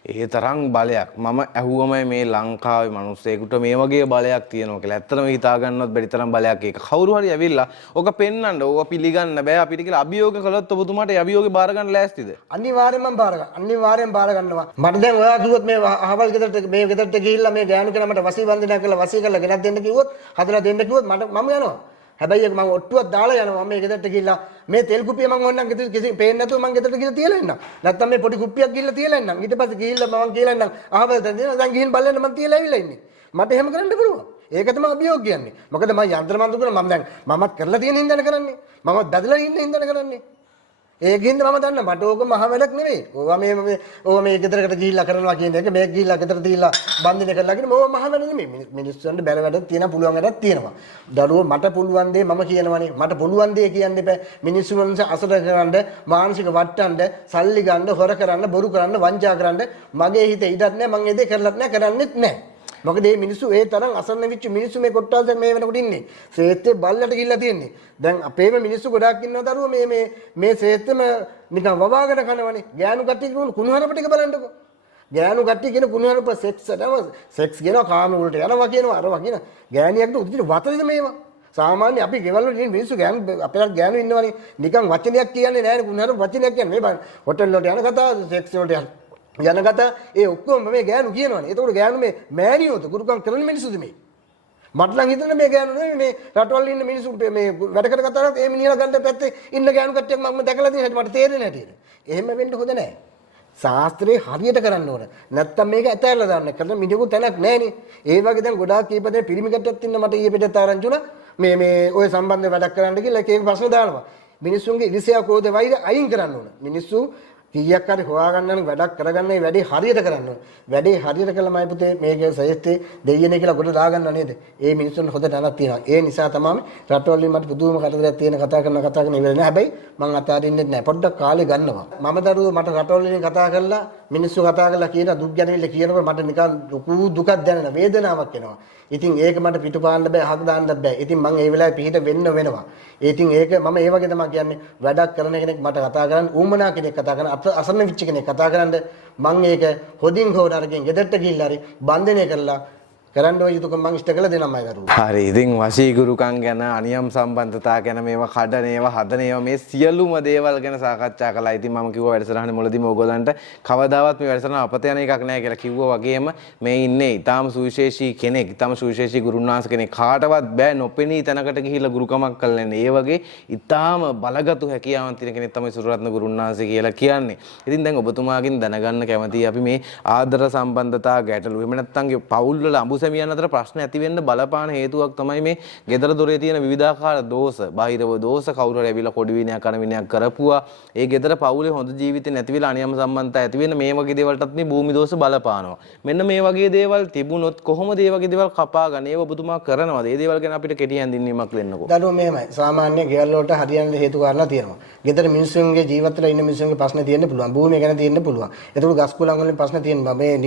ඒ තරම් බලයක් මම ඇහුවම මේ ලංකාවේ මිනිස්සෙකුට මේ වගේ බලයක් තියෙනවා කියලා. ඇත්තටම හිතා ගන්නවත් බැරි තරම් බලයක් ඒක. කවුරු හරි ඇවිල්ලා ඕක පෙන්වන්න, ඕක පිළිගන්න බෑ අපිට කියලා අභියෝග කළොත් ඔබතුමාට ඒ අභියෝගේ බාර ගන්න ලෑස්තිද? අනිවාර්යෙන්ම මම බාර ගන්න. අනිවාර්යෙන් බාර ගන්නවා. මට දැන් ඔයා කිව්වොත් මේ අහවල් ගෙදරට මේ ගෙදරට ගිහිල්ලා මේ ගෑනු කෙනා මට වසී වන්දනය කරලා වසී කරලා ගෙනත් දෙන්න කිව්වොත්, හදලා දෙන්න කිව්වොත් මම යනවා. හැබැයි ඒක මම ඔට්ටුවක් දාලා යනවා. මේ ගෙදරට ගිහිල්ලා මේ තෙල් කුප්පිය මම ඕනනම් ගෙදර කිසි පේන්නේ නැතුව මම ගෙදරට ගිහිල්ලා තියලා එන්නම්. නැත්තම් මේ පොඩි කුප්පියක් ගිහිල්ලා තියලා එන්නම්. ඊට පස්සේ ගිහිල්ලා මම කියලා එන්නම්. අහවල් දැන් ගිහින් බලන්න මම තියලා ඇවිල්ලා ඉන්නේ. මට එහෙම කරන්න පුළුවන්. ඒක තමයි අභියෝග කියන්නේ. මොකද මම යන්ත්‍ර මන්ත්‍ර කරන මම දැන් මමත් කරලා තියෙන හින්දානේ කරන්නේ. මමත් බදලා ඉන්න හින්දානේ කරන්නේ. ඒකින්ද මම දන්න මට ඕක මහ වැඩක් නෙවෙයි. ඕවා මේ ගෙදරකට ගිහිල්ලා කරනවා කියන එක මේක ගිහිල්ලා ගෙදරට දීලා බන්දින කරලා කියන ඕවා මහ වැඩ නෙමෙයි. මිනිස්සුන්ට බැල වැඩක් තියෙනවා, පුළුවන් වැඩක් තියෙනවා. දරුවෝ මට පුළුවන් දේ මම කියනවනේ. මට පුළුවන් දේ කියන්න එපා. මිනිස්සුන්ව අසර කරන්න, මානසික වට්ටන්න, සල්ලි ගන්න, හොර කරන්න, බොරු කරන්න, වංචා කරන්න මගේ හිතේ ඉඩක් නැහැ. මම ඒ දේ කරලත් නැහැ, කරන්නෙත් නැහැ. මොකද මේ මිනිස්සු ඒ තරම් අසරණ වෙච්ච මිනිස්සු මේ කොට්ටාසෙන් මේ වෙනකොට ඉන්නේ. ශ්‍රේෂ්ඨේ බල්ලට ගිහිල්ලා තියෙන්නේ. දැන් අපේම මිනිස්සු ගොඩාක් ඉන්නවා දරුවෝ මේ ශ්‍රේෂ්ඨෙම නිකන් වවාගෙන කනවනේ. ගෑනු කට්ටිය කියන කුණුහරුප ටික බලන්නකෝ. ගෑනු කට්ටිය කියන කුණුහරුප සෙක්ස් කියනවා, කාම වලට යනවා කියනවා, අරවා කියන. ගෑණියෙක්ට උදිට වතරිද මේවා? සාමාන්‍ය අපි ගෙවල් වල ඉන්න මිනිස්සු ගෑනු අපේ ගෑනු ඉන්නවනේ. නිකන් වචනයක් කියන්නේ නැහැ නේ. කුණුහරුප වචනයක් කියන්නේ මේ බලන්න. හොටෙල් වලට යන කතාව, සෙක්ස් වලට යන කතා ඒ ඔක්කොම මේ ගෑනු කියනවනේ. ඒතකොට ගෑනු මේ මෑණියෝද ගුරුකම් කරන මිනිස්සුද මේ? මට නම් හිතෙන්නේ මේ ගෑනු නෙමෙයි මේ රටවල ඉන්න මිනිස්සු මේ වැඩ කර කතා කරලා ඒ මිනිහලා ගන්න පැත්තේ ඉන්න ගෑනු කට්ටියක් මම දැකලා තියෙන හැටි මට තේරෙන්නේ නැටිද. එහෙම වෙන්න හොඳ නැහැ. ශාස්ත්‍රයේ හරියට කරන්න ඕන. නැත්තම් මේක ඇතැරලා දාන්න. කරන මිනිහෙකු තැනක් නැහනේ. ඒ වගේ දැන් ගොඩාක් කීපදේ පිරිමි කට්ටියක් ඉන්න මට ඊයේ පිටත් ආරංචි වුණා. මේ ඔය සම්බන්ධව වැඩක් කරන්න කියලා එක එක ප්‍රශ්න දානවා. මිනිස්සුන්ගේ ඉරිසියා කෝධ වෛර අයින් කරන්න ඕන. මිනිස්සු කීයක් හරි හොයාගන්න වැඩක් කරගන්න මේ වැඩේ හරියට කරන්න ඕන. වැඩේ හරියට කළමයි පුතේ මේකේ ශ්‍රේෂ්ඨේ දෙයියනේ කියලා කොට දාගන්න නේද? ඒ මිනිස්සුන්ට හොඳ දැනක් තියෙනවා. ඒ නිසා තමයි රටවල වලින් මට පුදුම කරදරයක් තියෙන කතා කරන ඉවර නෑ. හැබැයි මං අතාරින්නෙත් නෑ. පොඩ්ඩක් කාලේ ගන්නවා. මම දරුවෝ මට රටවල වලින් කතා කරලා මිනිස්සු කතා කරලා කියන දුක් ගැනවිල්ල කියනකොට මට නිකන් ලොකු දුකක් දැනෙන වේදනාවක් එනවා. ඉතින් ඒක මට පිටුපාන්න බෑ, අහක දාන්නත් බෑ. ඉතින් මං ඒ වෙලාවේ පිටිට වෙන්න වෙනවා. ඉතින් ඒක මම ඒ වගේ තමයි කියන්නේ වැඩක් කරන කෙනෙක් මට කතා කරන්න ඌමනා කෙනෙක් කතා කරන අසරණ විච්ච කෙනෙක් කතා කරන්න මං ඒක හොදින් හෝ නරකින් ගෙදරට ගිහිල්ලා හරි බන්ධනය කරලා කරන්න ඕන යුතුකම් මං ඉෂ්ට කළ දෙනමයි දරුවෝ. හරි. ඉතින් වශීගුරුකම් ගැන, අනියම් සම්බන්ධතා ගැන, මේවා කඩන ඒවා, හදන ඒවා, මේ සියලුම දේවල් ගැන සාකච්ඡා කළා. ඉතින් මම කිව්වා වැඩසටහනේ මුලදීම ඕගොල්ලන්ට කවදාවත් මේ වැඩසටහන අපත යන එකක් නෑ කියලා කිව්වා වගේම මේ ඉන්නේ ඊටාම සුවිශේෂී කෙනෙක්, ඊටාම සුවිශේෂී ගුරුනාථ කෙනෙක්. කාටවත් බෑ නොපෙනී තැනකට ගිහිල්ලා ගුරුකමක් කළා නේ. ඒ වගේ ඊටාම බලගතු හැකියාවන් තියෙන කෙනෙක් තමයි සුරරත්න ගුරුනාථ කියලා කියන්නේ. ඉතින් දැන් ඔබතුමාගෙන් දැනගන්න කැමතියි අපි මේ ආදර සම්බන්ධතා ගැටලු. එහෙම නැත්නම් පවුල් වල සැමියන් අතර ප්‍රශ්න ඇති වෙන්න බලපාන හේතුවක් තමයි මේ ගෙදර දොරේ තියෙන විවිධාකාර දෝෂ, බාහිරව දෝෂ, කවුරු හරි ඇවිල්ලා කොඩි විනයක් කරන විනයක් කරපුවා, ඒ ගෙදර පවුලේ හොඳ ජීවිතේ නැති වෙලා අනියම් සම්බන්ධතා ඇති වෙන මේ වගේ දේවල්ටත් මේ භූමි දෝෂ බලපානවා. මෙන්න මේ වගේ දේවල් තිබුණොත් කොහොමද මේ වගේ දේවල් කපා ගන්න? ඒව ඔබතුමා කරනවද? ඒ දේවල් ගැන අපිට කෙටි හැඳින්වීමක් දෙන්නකෝ. දරුවෝ මෙහෙමයි. සාමාන්‍ය ගෙවල් වලට හරියන හේතු කාරණා තියෙනවා. ගෙදර මිනිස්සුන්ගේ ජීවිතවල ඉන්න මිනිස්සුන්ගේ ප්‍රශ්න තියෙන්න පුළුවන්. භූමිය ගැන තියෙන්න පුළුවන්. ඒතකොට ගස් කුලන් වලින් ප්‍රශ්න තියෙනවා. මේ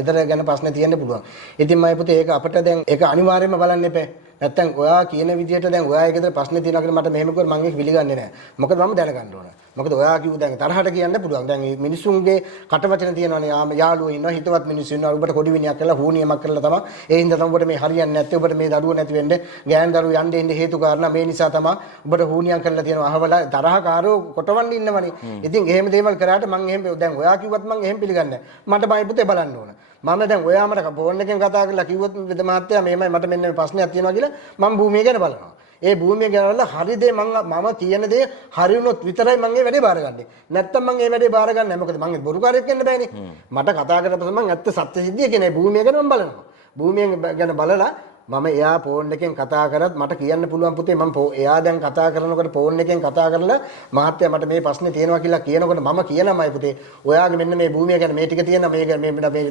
ගෙදර ගැන ප්‍රශ්න තියෙන්න පුළුවන්. ඉතින් මම පුතේ ඒක අපිට දැන් ඒක අනිවාර්යයෙන්ම බලන්න එපා. නැත්තම් ඔයා කියන විදිහට දැන් ඔයා ගෙදර ප්‍රශ්න තියෙනවා කියලා මට මෙහෙම කිව්වොත් මම ඒක පිළිගන්නේ නැහැ. මොකද මම දැනගන්න ඕන. මොකද ඔයා කිව්ව දැන් තරහට කියන්න පුළුවන්. දැන් මේ මිනිසුන්ගේ කටවචන තියෙනවානේ. යාළුවෝ ඉන්නවා, හිතවත් මිනිස්සු ඉන්නවා. ඔබට කොඩි විනියක් කරලා හුනියමක් කරලා තමයි ඒ හින්දා තමයි ඔබට මේ හරියන්නේ නැත්තේ. ඔබට මේ දරුවෝ නැති වෙන්නේ, ගෑන් දරුවෝ යන්නේ ඉන්නේ හේතු කාරණා මේ නිසා තමයි ඔබට හුනියම් කරලා තියෙනවා. අහවලා තරහකාරෝ කොටවන්න ඉන්නවනේ. ඉතින් එහෙම දේවල් කරාට මම එහෙම දැන් ඔයා කිව්වත් මම එහෙම පිළිගන්නේ නැහැ. මට බයි පුතේ බලන්න ඕන. මම දැන් ඔයා මට ෆෝන් එකෙන් කතා කරලා කිව්වොත් විද මහත්තයා මේමයි මට මෙන්න මේ ප්‍රශ්නයක් තියෙනවා කියලා මම භූමිය ගැන බලනවා. ඒ භූමිය ගැන හරි දේ මම කියන දේ හරි වුණොත් විතරයි මම මේ වැඩේ බාරගන්නේ. නැත්තම් මම මේ වැඩේ බාරගන්නේ නැහැ. මොකද මම බොරුකාරයෙක් වෙන්න බෑනේ. මට කතා කරලා මම ඇත්ත සත්‍ය සිද්ධිය කියන භූමිය ගැන මම බලනවා. භූමිය ගැන බලලා මම එයා ෆෝන් එකෙන් කතා කරත් මට කියන්න පුළුවන් පුතේ මම එයා දැන් කතා කරනකොට ෆෝන් එකෙන් කතා කරලා මහත්තයා මට මේ ප්‍රශ්නේ තියෙනවා කියලා කියනකොට මම කියනමයි පුතේ ඔයාගේ මෙන්න මේ භූමිය ගැන මේ ටික තියෙනවා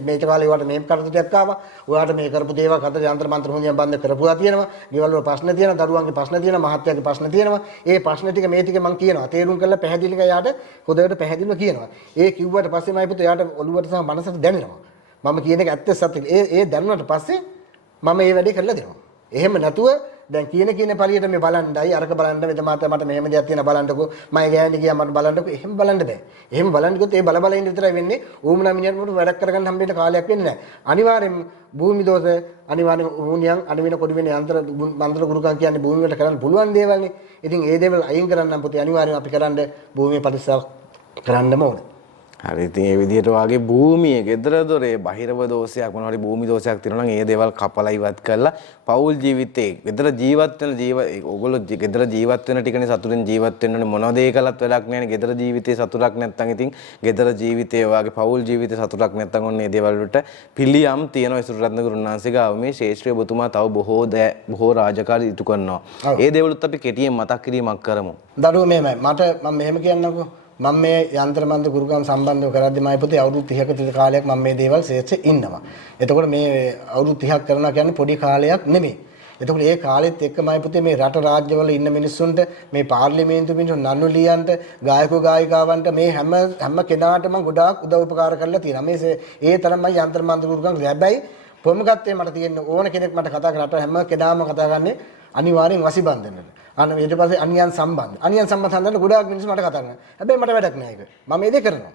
මේ කාලේ වට මේ කරදරයක් ආවා ඔයාට මේ කරපු දේවල් කතර යන්ත්‍ර මන්ත්‍ර හොඳින් බන්ධ කරපුවා තියෙනවා ගෙවල් වල ප්‍රශ්න තියෙනවා දරුවන්ගේ ප්‍රශ්න තියෙනවා මහත්තයාගේ ප්‍රශ්න තියෙනවා ඒ ප්‍රශ්න ටික මේ ටික මම කියනවා තේරුම් කරලා පැහැදිලිව එයාට හොඳට පැහැදිලිව කියනවා ඒ කිව්වට පස්සේ මයි පුතේ එයාට ඔළුවට සහ මනසට දැනෙනවා මම කියන එක ඇත්ත සත්‍ය ඒ දැනුණාට පස්සේ මම මේ වැඩේ කරලා දෙනවා. එහෙම නැතුව දැන් කියන පළියට මේ බලන්නයි අරක බලන්න මෙතන මට මෙහෙම දෙයක් තියෙනවා බලන්නකෝ මම ගෑණි ගියා මට බලන්නකෝ එහෙම බලන්න බෑ. එහෙම බලන්න ගියොත් ඒ බල ඉන්න විතරයි වෙන්නේ. ඌමනා මිනිහට වැඩක් කරගන්න හම්බෙන්න කාලයක් වෙන්නේ නැහැ. අනිවාර්යෙන් භූමි දෝෂ අනිවාර්යෙන් ඌනියන් අනිවෙන කොඩි වෙන මන්ත්‍ර ගුරුකම් කියන්නේ භූමි වලට කරන්න පුළුවන් දේවල්නේ. ඉතින් ඒ දේවල් අයින් කරන්න නම් පුතේ අනිවාර්යෙන් අපි කරන්න භූමිය පරිස්සම් කරන්නම ඕනේ. හරි ඉතින් ඒ විදිහට වාගේ භූමියේ gedara dore බහිරව දෝෂයක් මොනවා හරි භූමි දෝෂයක් තියෙනවා නම් ඒ දේවල් කපලා ඉවත් කරලා පෞල් ජීවිතේ gedara ජීවත් වෙන ඕගොල්ලෝ gedara ජීවත් වෙන ටිකනේ සතුටින් ජීවත් වෙන්න ඕනේ මොනවද ඒ කළත් වැඩක් නැහැ නේ gedara ජීවිතේ සතුටක් නැත්නම් ඉතින් gedara ජීවිතේ වාගේ පෞල් ජීවිතේ සතුටක් නැත්නම් ඔන්න මේ දේවල් වලට පිළියම් තියෙනවා ඉසුරුරත්න ගුරුනාන්සේ ගාව මේ ශේෂ්ත්‍රීය ඔබතුමා තව බොහෝ රාජකාරී ඉටු කරනවා ඒ දේවලුත් අපි කෙටියෙන් මතක් කිරීමක් කරමු දරුවෝ මෙහෙමයි මම මෙහෙම කියන්නකෝ මම මේ යන්ත්‍ර මන්ත්‍ර ගුරුකම් සම්බන්ධව කරද්දී මම පුතේ අවුරුදු 30ක විතර කාලයක් මම මේ දේවල් ශේෂ්ත්‍රයේ ඉන්නවා. එතකොට මේ අවුරුදු 30ක් කරනවා කියන්නේ පොඩි කාලයක් නෙමෙයි. එතකොට ඒ කාලෙත් එක්ක මම පුතේ මේ රට රාජ්‍යවල ඉන්න මිනිස්සුන්ට මේ පාර්ලිමේන්තු මිනිස්සු නන්නු ලියන්ට ගායකෝ ගායිකාවන්ට මේ හැම කෙනාටම ගොඩාක් උදව් උපකාර කරලා තියෙනවා. මේ ඒ තරම්මයි යන්ත්‍ර මන්ත්‍ර ගුරුකම්. හැබැයි ප්‍රමුඛත්වයේ මට තියෙන ඕන කෙනෙක් මට කතා කරලා හැම කෙනාම කතා කරන්නේ අනිවාර්යෙන් වසි බන්ධනට. අන්න ඊට පස්සේ අනියන් සම්බන්ධ හන්දන්න ගොඩාක් මිනිස්සු මට කතා කරනවා. හැබැයි මට වැඩක් නෑ ඒක. මම මේ දේ කරනවා.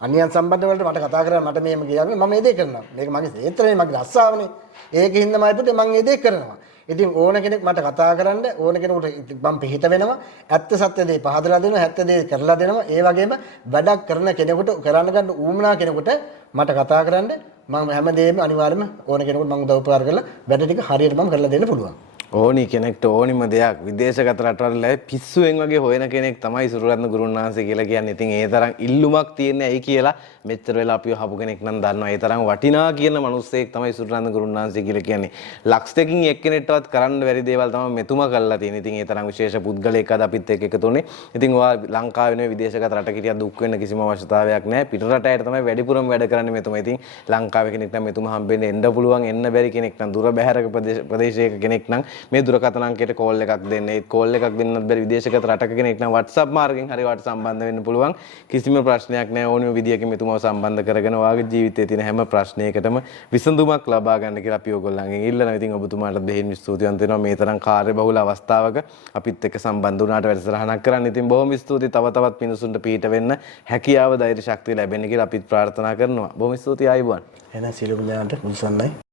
අනියන් සම්බන්ධ වලට මට කතා කරලා මට මේම කියන්නේ මම මේ දේ කරනවා. මේක මගේ ක්ෂේත්‍රනේ මගේ රස්සාවනේ. ඒකෙන් තමයි පුතේ මම මේ දේ කරනවා. ඉතින් ඕන කෙනෙක් මට කතා කරන්න ඕන කෙනෙකුට මම පිහිට වෙනවා. ඇත්ත සත්‍ය දේ පහදලා දෙනවා. ඇත්ත දේ කරලා දෙනවා. ඒ වගේම වැඩක් කරන කෙනෙකුට කරන්න ගන්න ඌමනා කෙනෙකුට මට කතා කරන්න මම හැමදේම අනිවාර්යයෙන්ම ඕන කෙනෙකුට මම උදව් උපකාර කරලා වැඩ ටික හරියට මම කරලා දෙන්න පුළුවන්. ඕනි කෙනෙක්ට ඕනිම දෙයක් විදේශගත රටවල පිස්සුවෙන් වගේ හොයන කෙනෙක් තමයි ඉසුරුරත්න ගුරුනාන්සේ කියලා කියන්නේ. ඉතින් ඒ තරම් ඉල්ලුමක් තියෙන්නේ ඇයි කියලා මෙච්චර වෙලා අපිව හපු කෙනෙක් නම් දන්නවා. ඒ තරම් වටිනා කියන මිනිස්සෙක් තමයි ඉසුරුරත්න ගුරුනාන්සේ කියලා කියන්නේ. ලක්ෂ දෙකකින් එක්කෙනෙක්ටවත් කරන්න බැරි දේවල් තමයි මෙතුමා කරලා තියෙන්නේ. ඉතින් ඒ තරම් විශේෂ පුද්ගලයෙක් අද අපිත් එක්ක එකතු වුණේ. ඉතින් ඔයා ලංකාවේ නෙවෙයි විදේශගත රටක හිටියා දුක් වෙන්න කිසිම අවශ්‍යතාවයක් නැහැ. පිට රටයට තමයි වැඩිපුරම වැඩ කරන්නේ මෙතුමා. ඉතින් ලංකාවේ කෙනෙක් නම් මෙතුමා හම්බෙන්න එන්න පුළුවන්. එන්න බැරි කෙනෙක් නම් දුර බැහැරක ප්‍රදේශයක කෙනෙක් නම් මේ දුරකථන අංකයට කෝල් එකක් දෙන්න. ඒ කෝල් එකක් දෙන්නත් බැරි විදේශගත රටක කෙනෙක් නම් WhatsApp මාර්ගයෙන් හරි වට සම්බන්ධ වෙන්න පුළුවන්. කිසිම ප්‍රශ්නයක් නැහැ. ඕනෙම විදියකින් මෙතුමාව සම්බන්ධ කරගෙන ඔයාගේ ජීවිතයේ තියෙන හැම ප්‍රශ්නයකටම විසඳුමක් ලබා ගන්න කියලා අපි ඔයගොල්ලන්ගෙන් ඉල්ලනවා. ඉතින් ඔබතුමාට දෙහින් ස්තුතිවන්ත වෙනවා. මේ තරම් කාර්යබහුල අවස්ථාවක අපිත් එක්ක සම්බන්ධ වුණාට වැඩසටහනක් කරන්න. ඉතින් බොහොම ස්තුතියි. තවත් මිනිසුන්ට පිට වෙන්න හැකියාව ධෛර්ය ශක්තිය ලැබෙන්න කියලා අපිත් ප්‍රාර්ථනා කරනවා. බොහොම ස්තුතියි ආයුබෝවන්. එහෙනම් සියලු දෙනාට මුල්සන්නයි